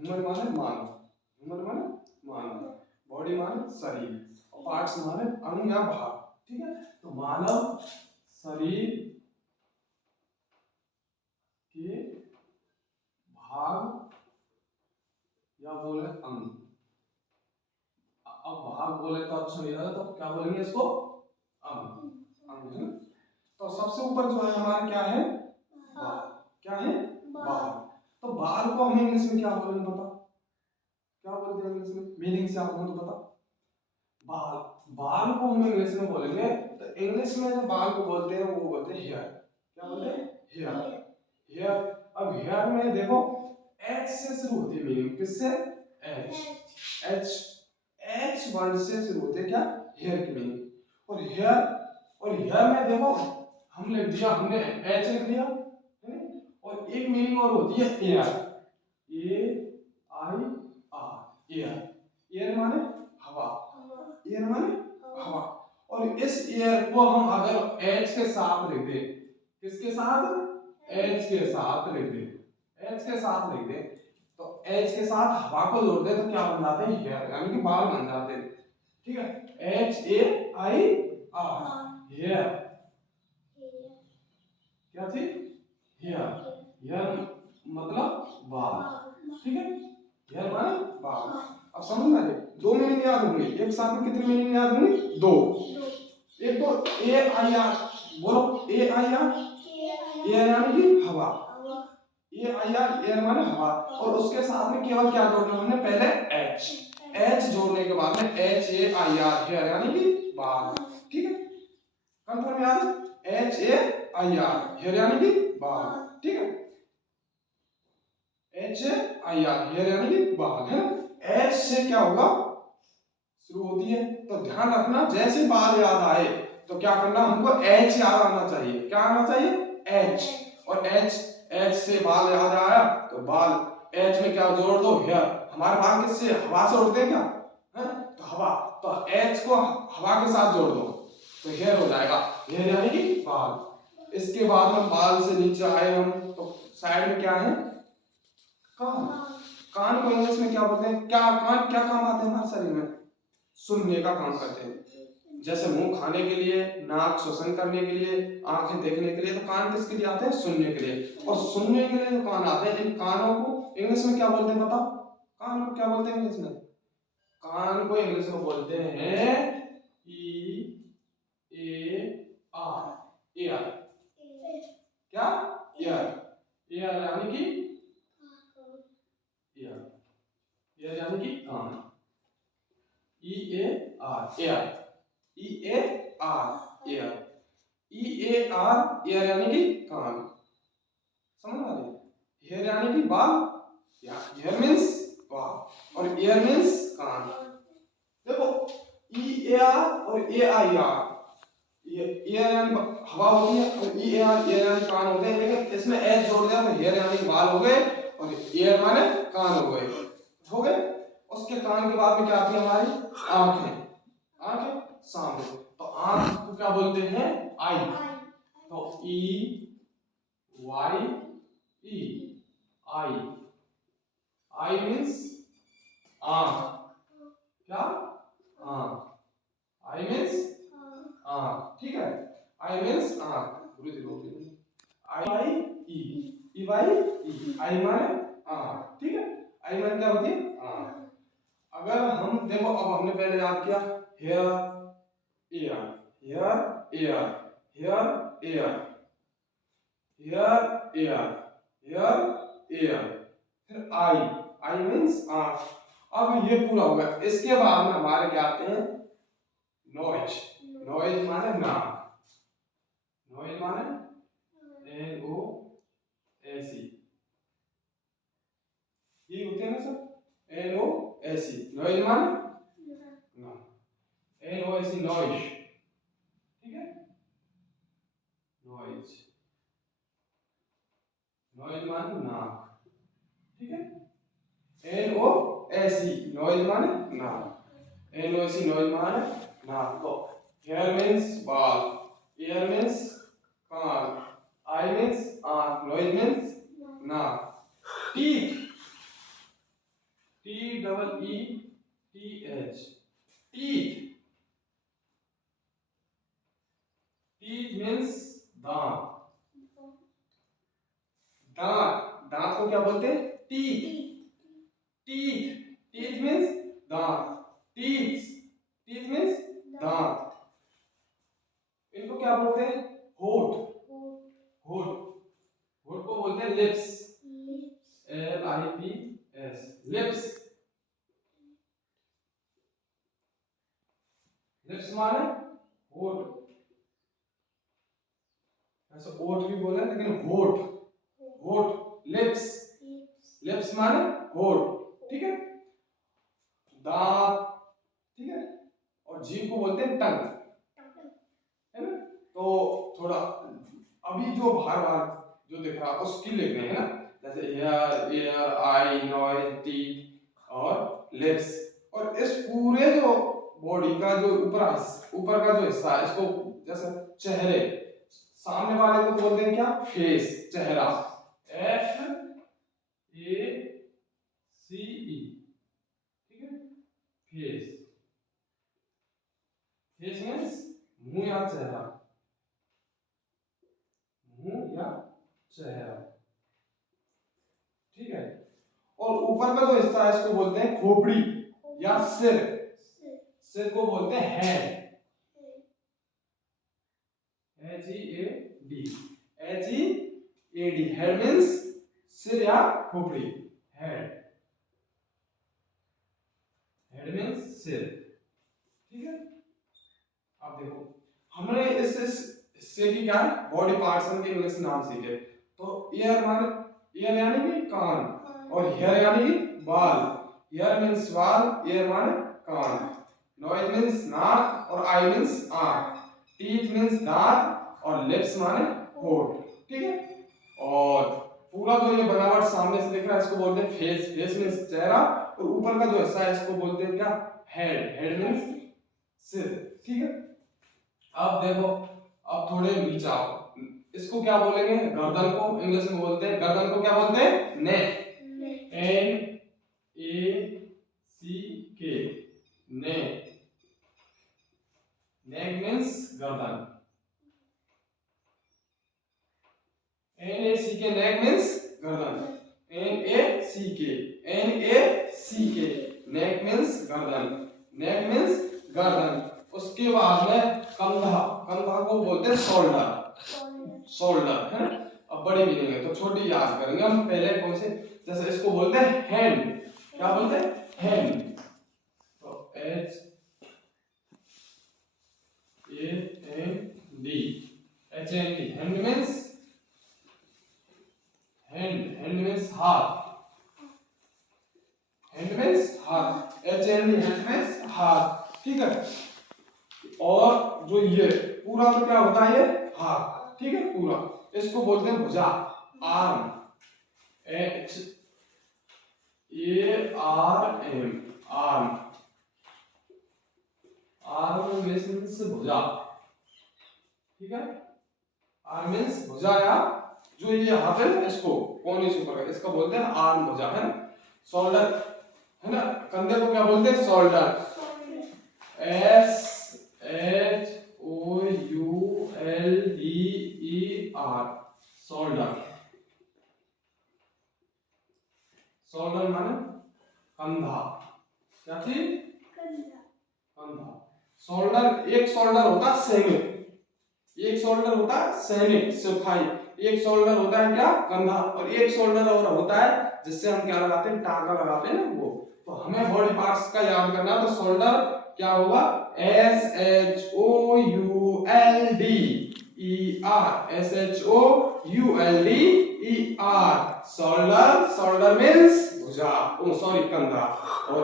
Human माने मानव, human माने मानव, body माने शरीर, और पार्ट्स माने अंग या भाग। ठीक है, तो मानव शरीर के भाग या बोले अंग। अब भाग बोले तो अच्छा नहीं लगा, तो क्या बोलेंगे इसको? अंग, अंग है ना। तो सबसे ऊपर जो है हमारा क्या है? बाल। क्या है? बाल। तो बाल को हम इंग्लिश में क्या बोलेंगे बता? क्या बोलते हैं इंग्लिश में? मीनिंग से आप तो बता। बाल, बाल को हम इंग्लिश में बोलेंगे तो इंग्लिश में जो बाल को बोलते हैं वो बोलते हैं हेयर। क्या बोलते हैं? Hair, hair. अब हेयर में देखो एच से शुरू होती है मीनिंग, किससे? एच, एच, एच वर्ड से शुरू होते क्या? हेयर की मीनिंग। और हेयर, और हेयर में देखो हम लिख दिया, हमने एच लिख दिया है ना? और एक मीनिंग और होती है air, A I are, air. Air माने हवा, एयर माने हवा। और इस एयर को हम अगर एच के साथ लिख दे, किसके साथ? एच के साथ लिख दे, एच के साथ लिख दे, तो एच के साथ हवा को जोड़ दे तो क्या बन जाते हैं? हेयर, यानी कि बाल बन जाते हैं। ठीक है, H A I R, hair. क्या थी? हेयर, हेयर मतलब बाल। ठीक है, हेयर माने बाल। अब समझ में आ गया? दो मीनिंग याद होंगे, एक साथ में कितनी मीनिंग याद होंगी? दो। एक तो ए आई आर, बोलो ए आई आर, एयर यानी कि हवा, ए आई आर एयर माने हवा, और उसके साथ में केवल क्या जोड़ना हमने? पहले एच, एच जोड़ने के बाद में H A I R, hair यानी कि बाल। ठीक है, कंफर्म याद है? H A I R, hair यानी कि बाल। ठीक है, H A I R, hair यानी कि बाल है ना। एच से क्या होगा? शुरू होती है, तो ध्यान रखना जैसे बाल याद आए तो क्या करना हमको? एच याद आना चाहिए। क्या आना चाहिए? एच। और एच, एच से बाल याद आया तो बाल, एच में क्या जोड़ दो? हेयर। हमारे बाल किससे? हवा से उड़ते हैं क्या? है? तो हवा, तो एच को हवा के साथ जोड़ दो तो हेयर हो जाएगा, हेयर यानी कि बाल। इसके बाद में बाल से नीचे आए हम तो साइड में क्या है? कान। कान को इंग्लिश में क्या बोलते हैं? क्या कान क्या काम आते हैं हमारे शरीर में? सुनने का काम करते हैं। जैसे मुंह खाने के लिए, नाक श्वसन करने के लिए, आंखें देखने के लिए, तो कान किसके लिए आते हैं? सुनने के लिए। और सुनने के लिए जो कान आते हैं, इन कानों को इंग्लिश में क्या बोलते हैं बताओ? कान को क्या बोलते हैं इंग्लिश में? कान को इंग्लिश में बोलते हैं ई ए आर, एयर। क्या? एयर, एयर यानी कि एयर, एयर यानी कि कान। E A R, ear, E A R, ear, E A R, ear यानी कि कान। समझ आ रही? हेयर यानी कि बाल, या हेयर मींस बाल, और एयर मींस कान। देखो ई ए आर और ए आई आर, ये एयर यानी हवा होती है, और ई ए आर, एयर यानी कान होते हैं, लेकिन इसमें एच जोड़ दिया तो हेयर यानी बाल हो गए, और एयर माने कान हो गए, हो गए। उसके कान के बाद में क्या आती है हमारी? आंखें, आंखें सामने, तो आंख को क्या बोलते हैं? आई। तो ई वाई ई, आई, आई मींस आंख। क्या? आंख, आई मींस आंख। ठीक है, आई मींस आंख, बोलो देखो, आई ई, वाई ई, आई माने आंख। ठीक है, आई माने क्या होती है? आंख। अगर हम देखो, अब हमने पहले याद किया hair air, hair air, hair air, hair air, hair air, फिर आई, आई मींस आंख। अब ये पूरा हो गया, इसके बाद में हमारे क्या आते हैं? नॉइज, नॉइज माने नाक, नॉइज माने एन ओ एस ई, ये होते हैं ना सब, N O S E, noise माने ना, N O S E, noise. ठीक है, नॉइज, नॉइज माने नाक। ठीक है, N O S E, noise माने नाक, N O S E, noise माने नाक। तो हेयर मींस बाल, ear means कान, eye means आंख, nose means नाक, teeth, TEETH, teeth. Teeth means दांत. दांत को क्या बोलते हैं? टीथ. टीथ means दांत. टीथ means दांत. इनको क्या बोलते हैं? होठ. होठ को बोलते हैं लिप्स. LIPS, lips. लिप्स माने होठ. ऐसा ओठ भी बोले लेकिन होठ. लिप्स माने होठ. ठीक है. दांत. ठीक है. और जीभ को बोलते हैं टंग. है ना. तो थोड़ा अभी जो बाहर जो दिख रहा उसकी लिख रहे हैं ना, जैसे हेयर, ईयर, आई, नोज, टीथ और लिप्स. और इस पूरे जो बॉडी का जो ऊपर का जो हिस्सा है इसको जैसे चेहरे, सामने वाले को बोलते हैं क्या? फेस, चेहरा. FACE. ठीक है. फेस. फेस मींस मुंह या चेहरा. ठीक है. और ऊपर का जो हिस्सा है इसको बोलते हैं खोपड़ी या सिर. सिर को बोलते हैं हेड. HEAD. हेड मींस सिर या खोपड़ी. हेड मींस सिर. ठीक है. अब देखो हमने इस हिस्से की क्या बॉडी पार्ट्स के इंग्लिश नाम सीखे. तो ईयर यानी कि कान, और हेयर यानी कि बाल. ईयर मींस बाल, ईयर माने कान. नोज मींस नाक और आई मींस आंख. टीथ मींस दांत और लिप्स माने होठ. ठीक है. और पूरा जो ये बनावट सामने से दिख रहा है इसको बोलते हैं फेस. फेस मींस चेहरा. और ऊपर का जो हिस्सा है इसको बोलते हैं क्या? हेड मींस सिर. ठीक है. अब देखो, अब थोड़े नीचे आओ. इसको क्या बोलेंगे? गर्दन को इंग्लिश में बोलते हैं, गर्दन को क्या बोलते हैं? नेक. NACK, नेक. नेक मींस गर्दन. NACK, नेक मींस गर्दन. NACK, नेक मींस गर्दन. नेक मींस गर्दन. उसके बाद में कंधा को बोलते हैं शोल्डर. है. अब बड़ी मीनिंग है तो छोटी याद करेंगे हम. पहले कौन से, जैसे इसको बोलते हैं हैंड. क्या बोलते हैं? हैंड. तो HAND. हैंड मींस हाथ. HAND मींस हाथ. ठीक है. और जो ये पूरा तो क्या होता है? ये हाथ. ठीक है. पूरा इसको बोलते हैं भुजा. आर्म. HARM. आर्म मींस भुजा. ठीक है. आर्म मींस भुजा, या जो ये हाथ है इसको कोने से ऊपर इसका बोलते हैं आर्म, भुजा. है ना. शोल्डर है ना. कंधे को क्या बोलते हैं? शोल्डर. SHOULDER. शोल्डर माने कंधा. क्या चीज? कंधा. शोल्डर, एक शोल्डर होता है सैनिक. एक शोल्डर होता है सैनिक, सिपाही. एक शोल्डर होता है क्या? कंधा. और एक शोल्डर और होता है जिससे हम क्या लगाते हैं? टाका लगाते हैं ना वो. तो हमें बॉडी पार्ट्स का याद करना. तो शोल्डर क्या होगा? SHOULDER. शोल्डर मींस भुजा. सॉरी, कंधा. और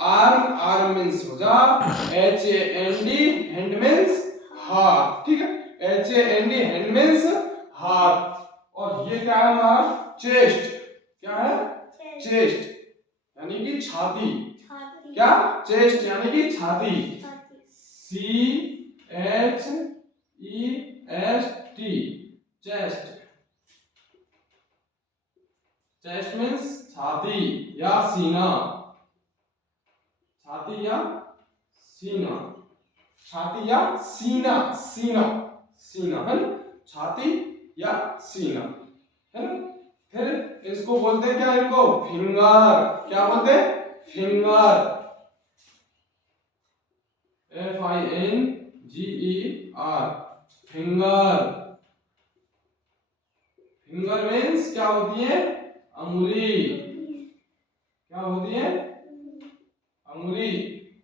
आर्म मींस भुजा. हैंड मींस हाथ. ठीक है. हैंड मींस हाथ. और ये क्या है हमारा? चेस्ट. क्या है? चेस्ट यानी कि छाती. क्या? चेस्ट यानी कि छाती. CHEST. चेस्ट मींस छाती या सीना, छाती या सीना, छाती या सीना, सीना, सीना है ना, छाती या सीना है ना। फिर इसको बोलते हैं क्या, इनको फिंगर, क्या बोलते हैं, finger, FINGER, finger. Finger means क्या होती है, अंगुली, क्या होती है, अंगुली।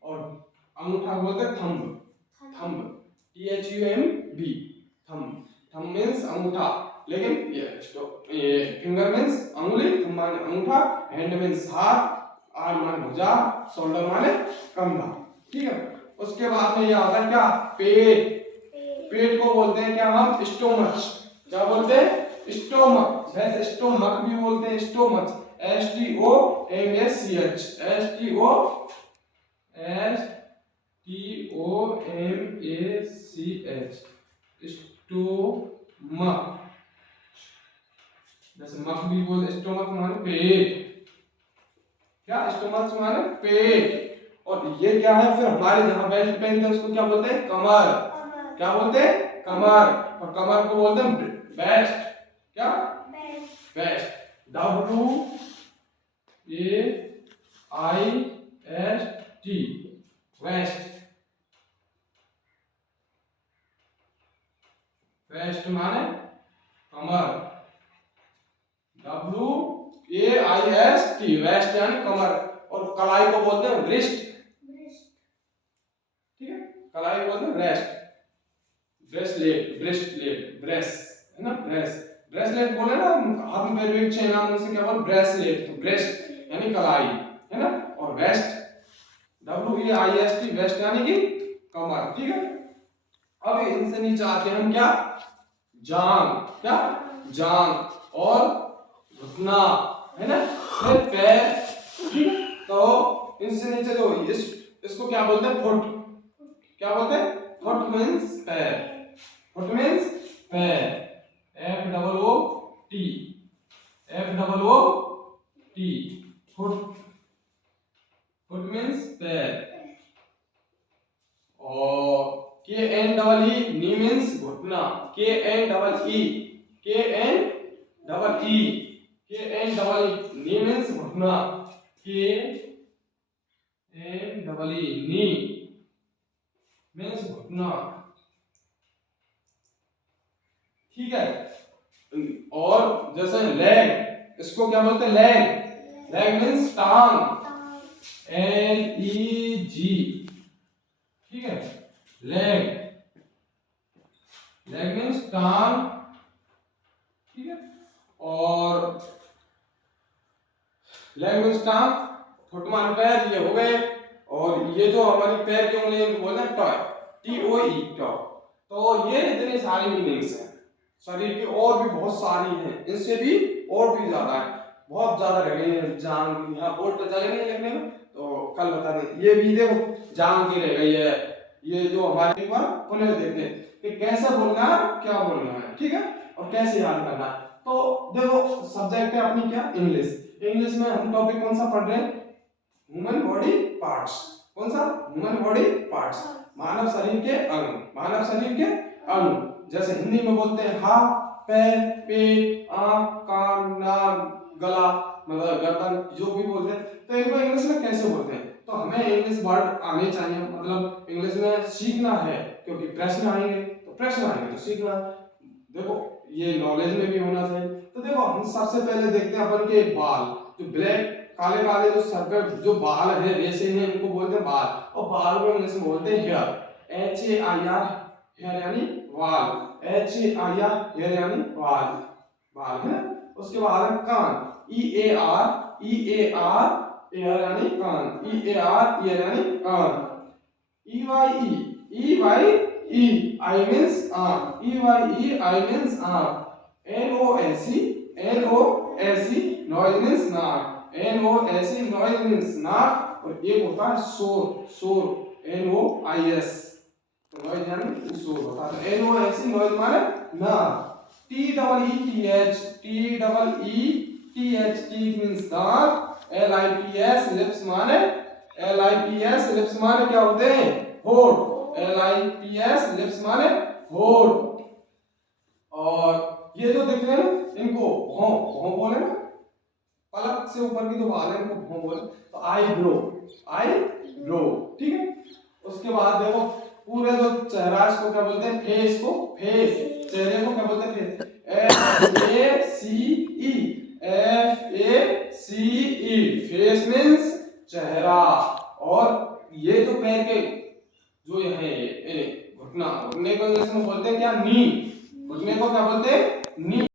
और अंगूठा बोलते हैं thumb, thumb, THUMB, thumb, thumb means अंगूठा। लेकिन ये फिंगर मीन्स अंगुली, थंब माने अंगूठा, हैंड मीन्स हाथ, आर्म माने भुजा, शोल्डर माने कंधा, ठीक है। उसके बाद में ये आता है क्या, पेट, पेट को बोलते हैं क्या हम, स्टोमच, क्या बोलते हैं, स्टोमच। वैसे स्टोमक भी बोलते हैं, स्टोमच, STOMACH, STOMACH, स्टोमक। जैसे मक भी बोलते, स्टोमक माने पेट, क्या, स्टोमक माने पेट। और ये क्या है, फिर हमारे जहां बेल्ट पहनते हैं उसको क्या बोलते हैं, कमर, क्या बोलते हैं, कमर। और कमर को बोलते हैं वेस्ट, क्या, वेस्ट, WAIST, वेस्ट, वेस्ट माने कमर, WAIST, वेस्ट यानी कमर। और कलाई को बोलते हैं ब्रेस्ट, ठीक है, कलाई बोलते हैं ब्रेस्ट, ब्रेसलेट, ब्रेस्टलेट, ब्रेस है ना, ब्रेस, ब्रेसलेट बोले ना, हाथ में पैर चेन नाम से क्या बोल, ब्रेसलेट, तो ब्रेस्ट यानी कलाई है ना। और वेस्ट, WAIST, वेस्ट यानी कि कमर, ठीक है। अब इनसे नीचे आते हैं हम क्या, जांग, क्या, जांग और घुटना है ना, फिर पैर, ठीक है। तो इनसे नीचे जो इसको क्या बोलते हैं, फुट, क्या बोलते हैं, फुट मींस पैर, फुट मींस पैर, FOOT, FOOT, foot, foot means पैर। और KNEE, नी मींस घुटना, KNEE, KNEE, नी मींस घुटना, KNEE, नी मींस घुटना, ठीक है। और जैसे लेग, इसको क्या बोलते हैं, लेग, लेग मींस टांग, LEG, ठीक है, लेग, लेग मींस टांग, ठीक है। और लेग मींस टांग, फुट माने पैर, ये हो गए। और ये जो हमारी पैर की उंगली है बोलते हैं टॉय, TOE, टॉ। तो ये इतनी सारी मीनिंग्स हैं शरीर की, और भी बहुत सारी हैं, इससे भी और भी ज्यादा है, बहुत ज्यादा रह गई है। जांग यहाँ बोर्ड पे चलेंगे लिखने में, तो कल बता दें। ये भी देखो जांग की रह गई है, ये जो हमारे एक बार पुनः देखते हैं कि कैसे बोलना है, क्या बोलना है, ठीक है, और कैसे याद करना है। तो देखो सब्जेक्ट है अपनी क्या, इंग्लिश। इंग्लिश में हम टॉपिक कौन सा पढ़ रहे हैं, ह्यूमन बॉडी पार्ट्स, कौन सा, ह्यूमन बॉडी पार्ट्स, मानव शरीर के अंग, मानव शरीर के अंग। जैसे हिंदी में बोलते हैं हाथ, पैर, पेट, आंख, कान, नाक, गला, मतलब गर्दन, जो भी बोलते हैं। तो इनको इंग्लिश में कैसे बोलते हैं, तो हमें इंग्लिश वर्ड आने चाहिए, मतलब इंग्लिश में सीखना है, क्योंकि प्रश्न आएंगे, तो प्रश्न आएंगे तो सीखना। देखो ये नॉलेज में भी होना चाहिए। तो देखो हम सबसे पहले देखते हैं अपन के बाल, जो ब्लैक, काले काले जो सर पे जो बाल है रेशे हैं, इनको बोलते हैं बाल। और बाल को इंग्लिश में बोलते हैं हेयर, HAIR, हेयर यानी बाल, HAIR, हेयर यानी बाल, बाल है ना। उसके बाद है कान, EAR, एयर यानी कान, EAR, ईयर यानी कान। EYE, I means arm, EYE, I means arm। NOSE, noise means नाक, NOSE, noise means नाक। और एक होता है शोर, शोर, NOIS, नॉइज यानी शोर होता है। NOSE, नॉइज माने नाक। TEETH, TH मींस दांत, LIPS लिप्स माने LIPS लिप्स माने क्या होते हैं? होठ। LIPS लिप्स माने होठ। और ये जो दिख रहे हैं इनको भौं भौं बोले ना, पलक से ऊपर की जो बाल है इनको भौं बोले। तो आईब्रो, आईब्रो, ठीक है। उसके बाद देखो पूरे जो चेहरा इसको क्या बोलते हैं? फेस को, फेस, चेहरे को क्या बोलते हैं? फेस। FACE, फेस मींस चेहरा। और ये जो पैर के जो है ये घुटना, घुटने को इंग्लिश में बोलते हैं क्या? नी। घुटने को क्या बोलते हैं? नी।